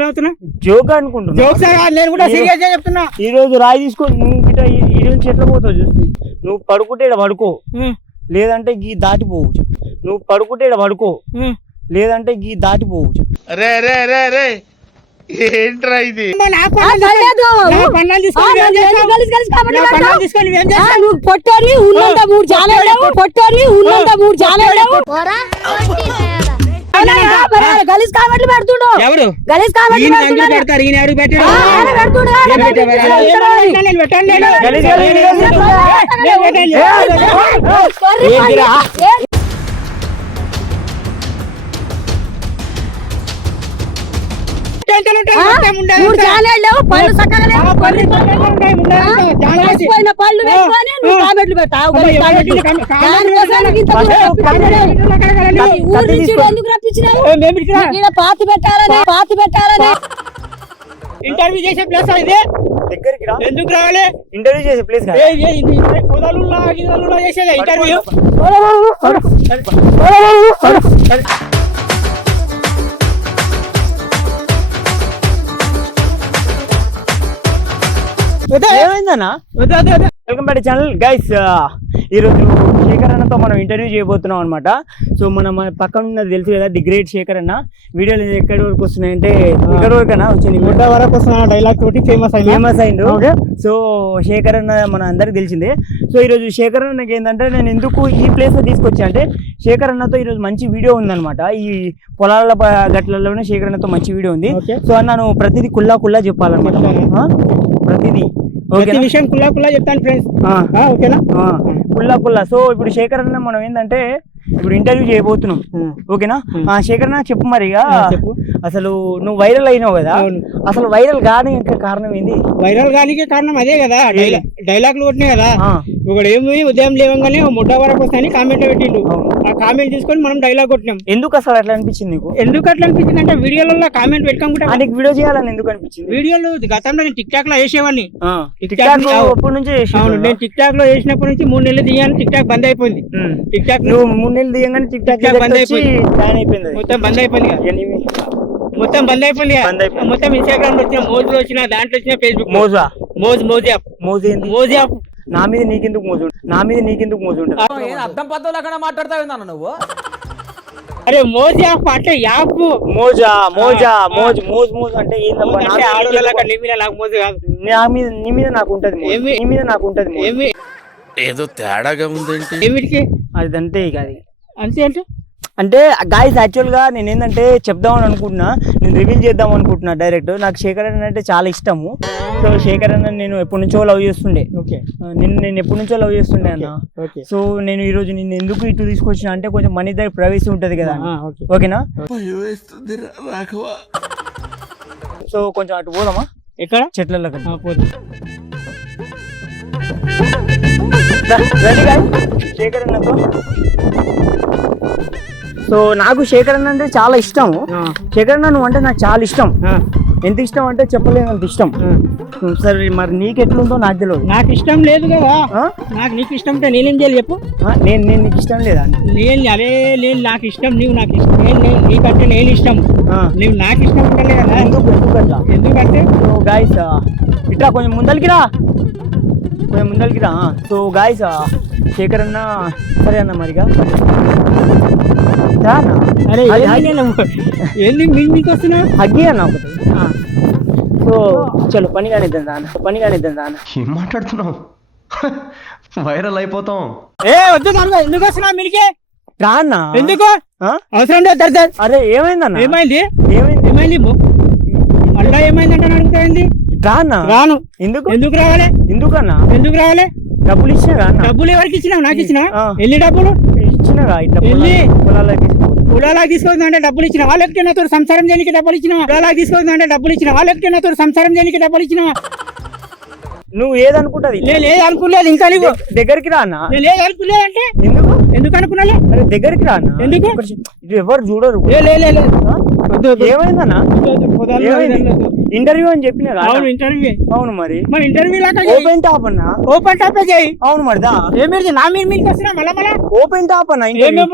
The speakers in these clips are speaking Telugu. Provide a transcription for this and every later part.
నువ్వు నవ్వుతున్నా జోక్ అనుకుంటున్నా. జోక్స్ నేను కూడా సీరియస్ చెప్తున్నా. ఈ రోజు రాయి తీసుకొని నువ్వు గిట్ట ఈ ఈ నుంచి ఎట్లా పోతావు చూసి నువ్వు పడుకుంటే ఇక్కడ పడుకో. లేదంటే గీ దాటిపోవు నువ్వు పడుకుంటే ఇక్కడ పడుకో. లేదంటే గీ దాటిపోవు రే రే రే రే ఏంట్రా ఇది? పొట్టోని ఉన్నంత మూడు జానేడావు పొట్టోని ఉన్నంత మూడు జానేడావు గలీజ్ కాబట్టి పెడుతుండు ఎవరు గలీజ్ కాబట్టి. పెడతారు ఈయన ఎవరు పెట్టారు టెన్షన్ ఉంటాయి, పళ్ళు లేవు. పళ్ళు పళ్ళు నువ్వు. టాబ్లెట్లు పెట్టావు ఊరు నుంచి ఎందుకు రప్పించినావు? పాతి పెట్టాలని పాతి పెట్టాలని. ఇంటర్వ్యూ చేసే ప్లేస్ ఇది? దగ్గరికి రా. ఎందుకు రావాలి ఇంటర్వ్యూ చేసే ప్లేస్ ఏ, ఏ, ఇది కుదలున్నా, గిదలున్నా చేసేది ఇంటర్వ్యూ. ఏమైందన్నా. వెల్కమ్ బ్యాక్ ఛానల్ గైస్ ఈరోజు శేఖర్ అన్నతో మనం ఇంటర్వ్యూ చేయబోతున్నాం అనమాట సో మనం పక్కన ఉన్నది తెలుసు కదా ది గ్రేట్ శేఖర్ అన్న వీడియోలు ఎక్కడి వరకు వస్తున్నాయంటే ఎక్కడి వరకు అన్న వచ్చింది. గుడ్డ వరకు వస్తున్న డైలాగ్ తోటి ఫేమస్ అయినా. Famous Okay. సో శేఖర్ అన్న మన అందరికి తెలిసిందే. సో ఈరోజు శేఖర్ అన్నకి ఏంటంటే నేను ఎందుకు ఈ ప్లేస్ తీసుకొచ్చా అంటే శేఖర్ అన్నతో ఈరోజు మంచి వీడియో ఉందన్నమాట. ఈ పొలాల గట్లలోనే శేఖర్ అన్నతో మంచి వీడియో ఉంది. సో అన్న నువ్వు ప్రతిదీ కుల్లా కుల్లా చెప్పాలన్నమాట? ప్రతిదీ. ప్రతి విషయం కుల్లా కుల్లా చెప్తాను ఫ్రెండ్స్. ఓకేనా? కుల్లా కుల్లా. సో ఇప్పుడు శేఖర్ అన్న మనం ఏంటంటే ఇప్పుడు ఇంటర్వ్యూ చేయబోతున్నాం. ఓకేనా. ఆ శేఖర్ అన్న చెప్పు మరి. అసలు నువ్వు వైరల్ అయినావు కదా. అసలు వైరల్ కాని కారణం ఏంది? వైరల్ గానికి కారణం అదే కదా. డైలాగ్ డైలాగ్లు కొట్టినాయి కదా. ఒకడు ఏమి ఉదయం లేవగానే ముడ్డ వరకు వస్తాయని కామెంట్ పెట్టిండు. ఆ కామెంట్ తీసుకొని మనం డైలాగ్ కొట్టినాం. ఎందుకు అసలు అట్లా అనిపించింది నీకు? ఎందుకు అట్లా అనిపించింది అంటే వీడియోలలో కామెంట్ నీకు వీడియో చేయాలని ఎందుకు అనిపించింది? వీడియోలు గతంలో నేను టిక్ టాక్లో వేసేవాడిని టిక్ టిక్ అప్పటి నుంచే అవును నేను టిక్ టాక్లో వేసినప్పటి నుంచి మూడు నెలలు దిగాను టిక్ టాక్ బంద్ అయిపోయింది. టిక్ టాక్ నువ్వు మూడు నెలలు దిగంగానే టిక్ టాక్ బంద్ అయిపోయింది. మొత్తం బంద్ అయిపోయింది మొత్తం బంద్ అయిపోయింది. మొత్తం ఇన్స్టాగ్రామ్లో వచ్చిన మోజులు వచ్చిన దాంట్లో వచ్చిన ఫేస్బుక్ మోజా మోజ్ మోజ్ యాప్ మోజు మోజ్ యాప్ నా మీద నీకెందుకు మోజు? నా మీద నీకెందుకు మోజు ఉంటుంది అర్థం పద్ధతులు అక్కడ మాట్లాడతావు నాన్న నువ్వు? అరే మోజ్ యాప్ అంటే యాప్. మోజా మోజా మోజ్ మోజ్ మోజ్ అంటే నా మీద నాకు మోజ్ కాదు. నా మీద నీ మీద నాకు ఉంటది? నీ మీద నాకు ఉంటది మోజు. ఏమి? ఏదో తేడాగా ఉందేంటి? ఏమిటికి? అది అంతే ఇక అది. అంతే అంటే? అంటే గాయస్ యాక్చువల్గా నేను ఏంటంటే చెప్దామని అనుకుంటున్నా. నేను రివీల్ చేద్దాం అనుకుంటున్నా డైరెక్ట్ నాకు శేఖర్ అన్న అంటే చాలా ఇష్టము. సో శేఖర్ అన్న నేను ఎప్పటి నుంచో లవ్ చేస్తుండే. ఓకే. ఆ, నిన్ను నేను ఎప్పటి నుంచో లవ్ చేస్తుండే అన్న. ఓకే సో నేను ఈ రోజు నిన్ను ఎందుకు ఇటు తీసుకొచ్చిన అంటే కొంచెం మన దగ్గర ప్రైవసీ ఉంటది కదా ఓకేనా? సో కొంచెం అటు పోదామా? ఎక్కడ? చెట్లలో ఆ, పోదు. శేఖర్ అన్నతో. సో నాకు శేఖర్ అన్న అంటే చాలా ఇష్టం. శేఖర్ అన్న నువ్వు అంటే నాకు చాలా ఇష్టం. ఎంత ఇష్టం అంటే చెప్పలేనంత ఇష్టం. ఆ. సరే మరి నీకు ఎట్లుందో నాకు తెలియదు నాకు ఇష్టం లేదు కదా? నాకు నీకు ఇష్టం ఉంటే నేనేం చేయాలి చెప్పు. నేను నేను నీకు ఇష్టం లేదా? నేను అరే నేను నాకు ఇష్టం నీవు నాకు ఇష్టం. నేను నీకంటే నేను ఇష్టం. నువ్వు నాకు ఇష్టం ఉండాలి కదా ఎందుకు ఎందుకంటే? సో గాయస్ ఇట్లా కొంచెం ముందరికి రా. కొంచెం ముందరికి రా. సో గాయస్ శేఖర్ అన్న సరే అన్న మరిగా. అన్న. అరే ఏంది మీకు హగ్గి అన్న ఒకటి. సో చలో పని కానిద్దాం అన్న పని కానిద్దాం అన్న ఏం మాట్లాడుతున్నావు? వైరల్ అయిపోతాం. ఏ వద్దు ఎందుకు వస్తున్నా మీరికే రా అన్న ఎందుకు? ఆ? అవసరం లేదు అరే ఏమైందన్న? ఏమైంది? ఏమైంది? ఏమైంది మొ- మళ్ళా ఏమైంది అంటే అడుగుతాయింది రా అన్న రాను. ఎందుకు? ఎందుకు రావాలి? ఎందుకన్నా? ఎందుకు రావాలి? డబ్బులు ఇచ్చినా అన్న డబ్బులు ఎవరికి ఇచ్చినావు? నాకు ఇచ్చినా. ఎన్ని డబ్బులు? ఇచ్చినగా ఇట్లా పొలాలకి డబ్బులు ఇచ్చిన? వాళ్ళకి నాతో సంసారం చేయడానికి డబ్బులు ఇచ్చిన? కులాలా తీసుకోవద్దు అంటే డబ్బులు ఇచ్చిన? వాళ్ళకి నాతో సంసారం చేయడానికి డబ్బులు ఇచ్చిన? నువ్వు ఏదనుకుంటది లేదు అనుకోలేదు ఇంకా నీవు దగ్గరికి రా అన్న. నేను లేదు అనుకోలేదు అంటే? ఎందుకు? ఎందుకు అనుకున్నాలే? అరే దగ్గరికి రా అన్న. ఎందుకు? ఎవరు చూడరు. ఏమైందన్న ఏమైంది. ఇంటర్వ్యూ అని చెప్పిన అవును ఇంటర్వ్యూ. అవును మరి. మరి ఇంటర్వ్యూ లాగా ఓపెన్ టాప్ అన్న? ఓపెన్ టాపే చేయి. అవును మరి దా. ఏమిటి నా మీరు మీకు వస్తున్నా మళ్ళా మళ్ళా. ఓపెన్ టాప్ అన్న ఇంటర్వ్యూ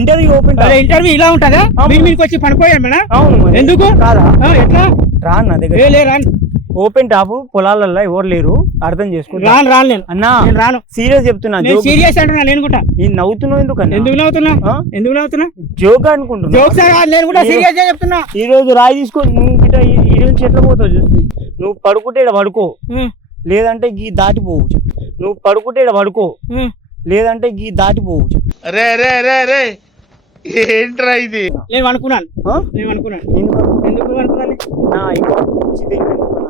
ఇంటర్వ్యూ ఓపెన్ అరే ఇంటర్వ్యూ ఇలా ఉంటదా? మీ మీదకి వచ్చి పడిపోయాను మేడం. అవును మరి. ఎందుకు? కాదా? ఎట్లా? రా నా దగ్గర. రాను. ఓపెన్ టాప్ పొలాలలో ఎవరు లేరు? అర్థం చేసుకుంటా. రాను రాను నేను. అన్నా నేను రాను. సీరియస్ చెప్తున్నా నేను సీరియస్ అంటున్నా నేను కూడా. ఈ నవ్వుతున్నావు ఎందుకు ఎందుకు నవ్వుతున్నా? ఎందుకు నవ్వుతున్నా? జోక్ అనుకుంటున్నా. జోక్స్ నేను కూడా సీరియస్ చెప్తున్నా. ఈ రోజు రాయి తీసుకొని నువ్వు ఈ నుంచి ఎట్లా పోతావు చూసి. నువ్వు పడుకుంటే ఇక్కడ పడుకో. లేదంటే గీ దాటిపోవు నువ్వు పడుకుంటే ఇక్కడ పడుకో. లేదంటే గీ దాటిపోవు రే రే రే రే. ఏంట్రా ఇది? నేను అనుకున్నాను? నేను ఎందుకు?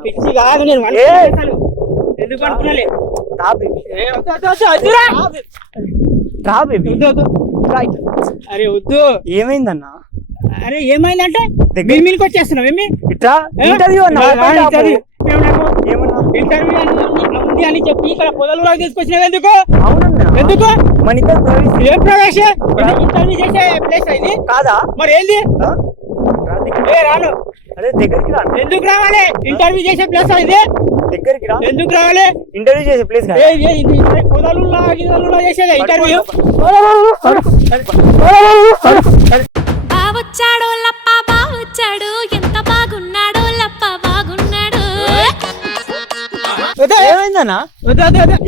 పిచ్చి కాదు నేను. ఎందుకు అనుకున్నాలే. అరే వద్దు. ఏమైందన్నా? అరే ఏమైందంటే? దగ్గర- మీ మీదకి వచ్చేస్తున్నావు ఏమి? ఇట్లా? ఇంటర్వ్యూ. ఇంటర్వ్యూ. అని ఉంది- ఉంది అని చెప్పి ఇక్కడ పొదలు తీసుకొచ్చినావు ఎందుకు? ఎందుకు? మన ఇద్దరు ఏ ప్రవేశ? ఇంటర్వ్యూ చేసే ప్లేస్ ఇది. కాదా? మరి ఏంది. ఏ రాను. అదే దగ్గరికి రా. ఎందుకు రావాలి? ఇంటర్వ్యూ చేసే ప్లేస్ ఇది? దగ్గరికి రా. ఎందుకు రావాలి? ఇంటర్వ్యూ చేసే ప్లేస్ ఏ ఏ, ఇది పొదలు చేసేది ఇంటర్వ్యూ బావొచ్చాడో లప్ప బావొచ్చాడు ఎంత బాగున్నాడో లప్ప బాగున్నాడు. ఏమైందన్నా?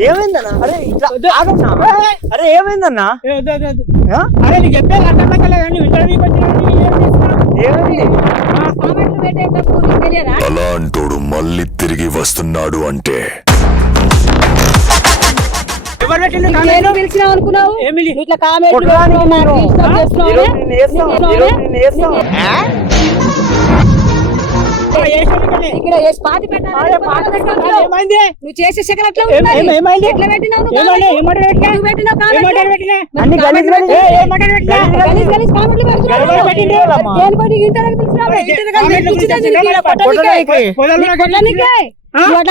ఏమైందన్నా? అరే ఇట్లా ఆగన్నా? అరే ఏమైందన్నా? అరే నీకు చెప్పేది అర్థం కానీ ఇంటర్వ్యూకి వచ్చిన మళ్ళీ తిరిగి వస్తున్నాడు అంటే? ఎవరు పెట్టిండు నేను కామెంట్ పిలిచినావు అనుకున్నావు? ఏమి నువ్వు ఇట్లా చేస్తున్నావు. ఇక్కడ పాతి చేసే శకలు అట్లా ఏమైంది? ఎట్లా పెట్టినావు నువ్వు పెట్టినావు కామెంట్లు?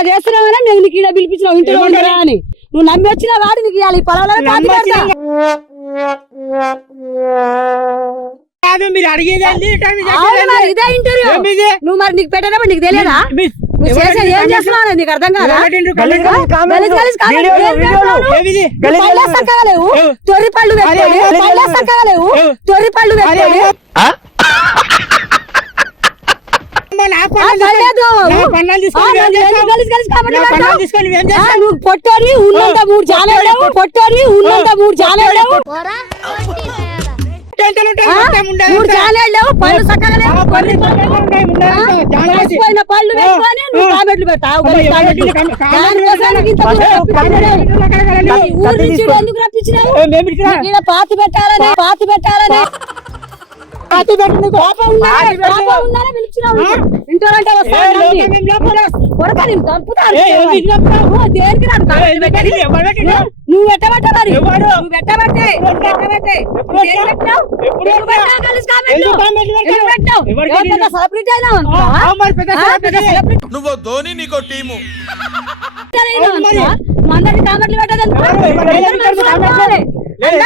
చేస్తున్నావని నేను నీకు ఈడ పిలిపించినావు. ఉండరా అని. నువ్వు నమ్మి వచ్చిన వాడు నీకు ఇవ్వాలి పెడతా. కాదు మీరు? ఇదే ఇంటర్వ్యూ? నువ్వు మరి నీకు పెట్టినప్పుడు నీకు తెలియదా? ఏం చేస్తున్నావు నీకు అర్థం కాదా? గలీజ్ పళ్ళ గలీజ్ సక్కగలేవు ఏ. తొరి పళ్ళు నువ్వు పొట్టని ఉన్నంత మూడు పొట్టని ఉన్నంత మూడు. మూడు పళ్ళు పళ్ళు పళ్ళు పెట్టావు ఊరు నుంచి ఎందుకు రప్పించినావు? పాతి పెట్టాలని పాతి పెట్టాలని. పిలిచినావు వస్తాను. కొరక నేను చంపుతాను. దేనికి? నువ్వు పెట్టబట్టే? పెట్టబట్టే ధోని నీకో టీము. అయినావు అనుకున్నావా? మా అందరికీ కామెంట్లు పెట్టదు ఎవరు?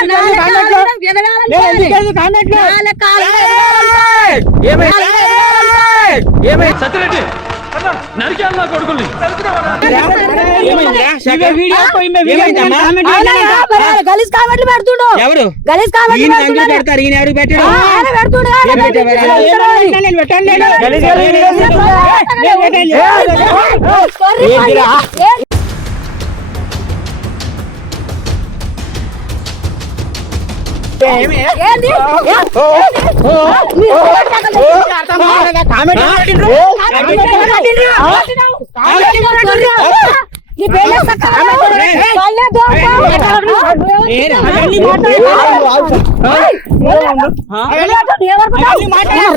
ఎవరు? గలీజ్ కామెంట్లు పెడుతుండు ఎవరు గలీజ్ పెడుతున్నాడు. పెడతారు ఈయన ఎవరికి పెట్టాడు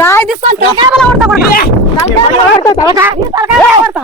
రాయి తీసుకొని తలకాయ కొడతా కొడతా. తలకాయ కొడతా,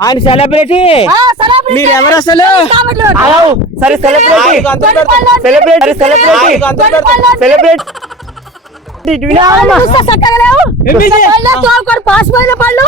ఆయన సెలబ్రిటీ ఆ, సెలబ్రిటీ మీరు ఎవరు అసలు? కామెంట్లు పెట్టు. అలవు. సరే సెలబ్రిటీ తొలి పళ్ళని సెలబ్రిటీ సెలబ్రిటీ తొలి పళ్ళని సెలబ్రిటీ పాస్ పోయిన పళ్ళు?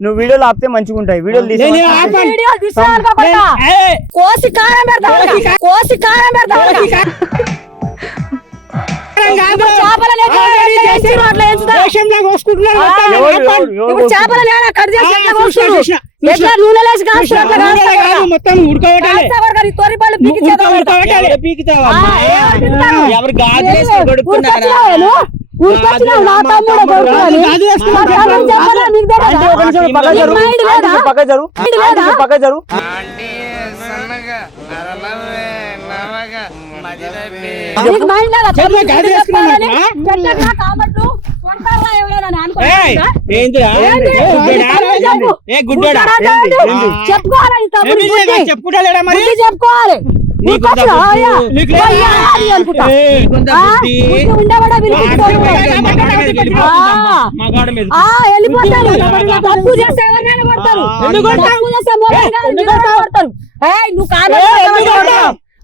నువ్వు వీడియోలు ఆపితే మంచిగా ఉంటాయి. వీడియోలు కోసి కారం పెడతా కోసి కారం పెడతా మొత్తం ఉడకబెట్టాలి. ఉడకబెట్టాలి. ఎవరు గాజు కొడుకున్నారా? పక్క జరు పక్క జరు చెప్పుకోవాలి వెళ్ళిపోతారు. నువ్వు కాదు